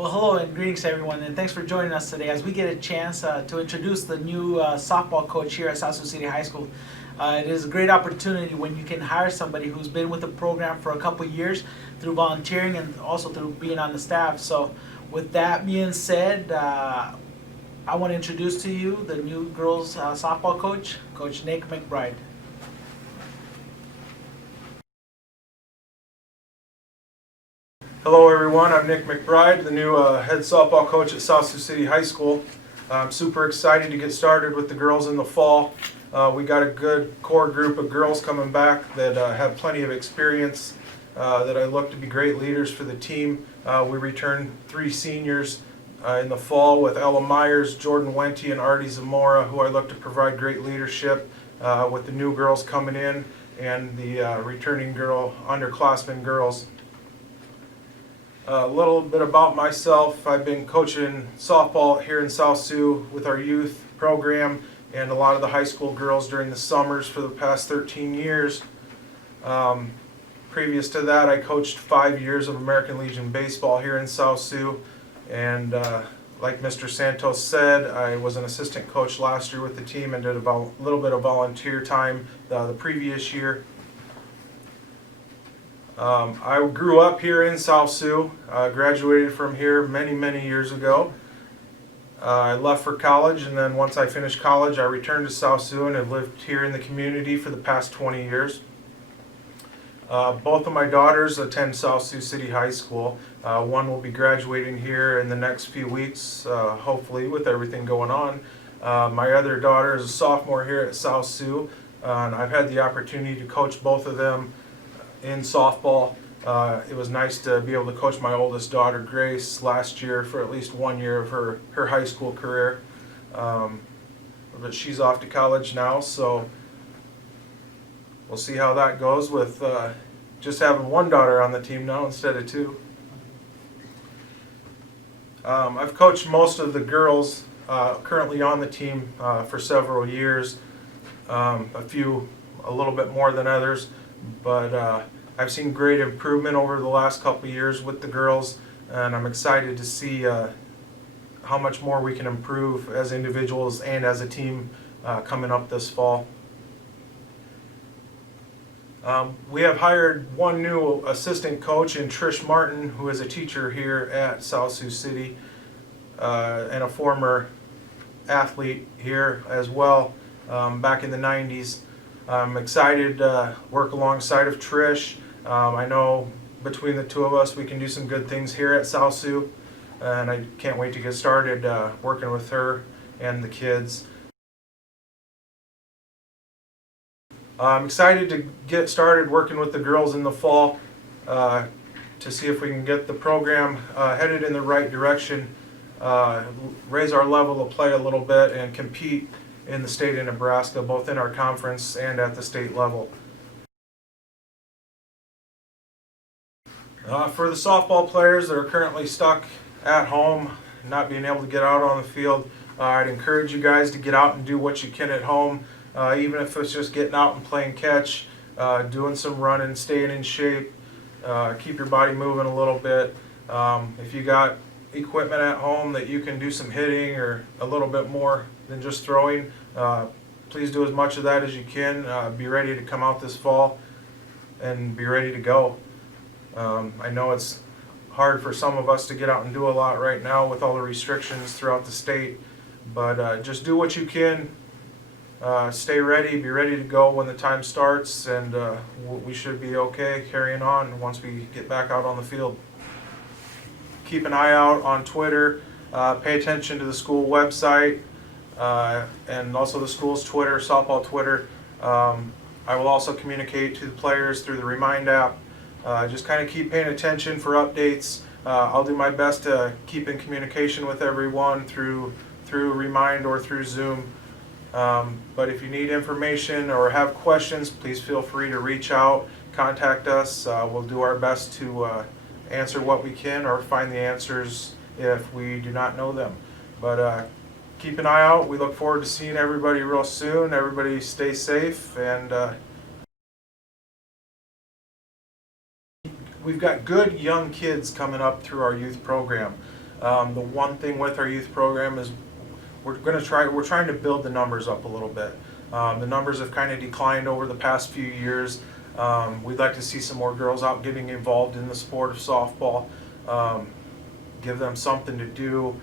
Well, hello and greetings to everyone, and thanks for joining us today as we get a chance to introduce the new softball coach here at South Sioux City High School. It is a great opportunity when you can hire somebody who's been with the program for a couple years through volunteering and also through being on the staff. So with that being said, I want to introduce to you the new girls softball coach, Coach Nic McBride. Hello everyone, I'm Nic McBride, the new head softball coach at South Sioux City High School. I'm super excited to get started with the girls in the fall. We got a good core group of girls coming back that have plenty of experience, that I look to be great leaders for the team. We returned 3 seniors in the fall with Ella Myers, Jordan Wente, and Artie Zamora, who I look to provide great leadership with the new girls coming in and the returning underclassmen girls. A little bit about myself. I've been coaching softball here in South Sioux with our youth program and a lot of the high school girls during the summers for the past 13 years. Previous to that, I coached 5 years of American Legion baseball here in South Sioux, and like Mr. Santos said, I was an assistant coach last year with the team and did a little bit of volunteer time the previous year. I grew up here in South Sioux, graduated from here many years ago. I left for college, and then once I finished college I returned to South Sioux and have lived here in the community for the past 20 years. Both of my daughters attend South Sioux City High School. One will be graduating here in the next few weeks, hopefully, with everything going on. My other daughter is a sophomore here at South Sioux, and I've had the opportunity to coach both of them in softball. It was nice to be able to coach my oldest daughter, Grace, last year for at least 1 year of her high school career. But she's off to college now, so we'll see how that goes with just having one daughter on the team now instead of 2. I've coached most of the girls currently on the team for several years, a few a little bit more than others, but I've seen great improvement over the last couple of years with the girls, and I'm excited to see how much more we can improve as individuals and as a team coming up this fall. We have hired one new assistant coach in Trish Martin, who is a teacher here at South Sioux City and a former athlete here as well, back in the 90s. I'm excited to work alongside of Trish. I know between the two of us we can do some good things here at South Sioux, and I can't wait to get started working with her and the kids. I'm excited to get started working with the girls in the fall to see if we can get the program headed in the right direction, raise our level of play a little bit, and compete in the state of Nebraska, both in our conference and at the state level. For the softball players that are currently stuck at home, not being able to get out on the field, I'd encourage you guys to get out and do what you can at home, even if it's just getting out and playing catch, doing some running, staying in shape, keep your body moving a little bit. If you got equipment at home that you can do some hitting or a little bit more than just throwing, please do as much of that as you can. Be ready to come out this fall and be ready to go. I know it's hard for some of us to get out and do a lot right now with all the restrictions throughout the state, but just do what you can. Stay ready, be ready to go when the time starts, and we should be okay carrying on once we get back out on the field. Keep an eye out on Twitter, pay attention to the school website, and also the school's Twitter, softball Twitter. I will also communicate to the players through the Remind app. Just kind of keep paying attention for updates. I'll do my best to keep in communication with everyone through Remind or through Zoom. But if you need information or have questions, please feel free to reach out, contact us. We'll do our best to answer what we can or find the answers if we do not know them. But keep an eye out. We look forward to seeing everybody real soon. Everybody stay safe, and we've got good young kids coming up through our youth program. The one thing with our youth program is we're trying to build the numbers up a little bit. The numbers have kind of declined over the past few years. We'd like to see some more girls out getting involved in the sport of softball. Give them something to do,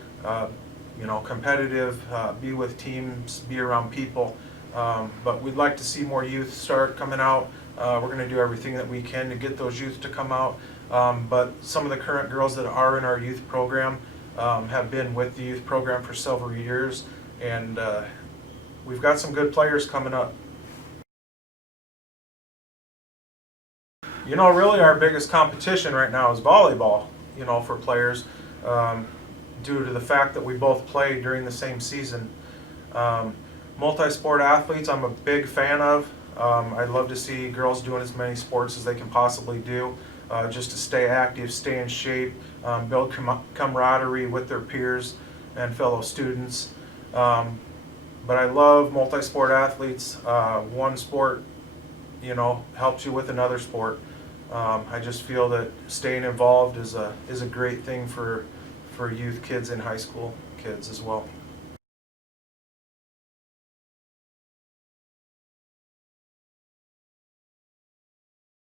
competitive, be with teams, be around people. But we'd like to see more youth start coming out. We're going to do everything that we can to get those youth to come out. But some of the current girls that are in our youth program have been with the youth program for several years, and we've got some good players coming up. Really our biggest competition right now is volleyball, for players, due to the fact that we both play during the same season. Multi-sport athletes I'm a big fan of. I'd love to see girls doing as many sports as they can possibly do, just to stay active, stay in shape, build camaraderie with their peers and fellow students. But I love multi-sport athletes. One sport, helps you with another sport. I just feel that staying involved is a great thing for youth kids and high school kids as well.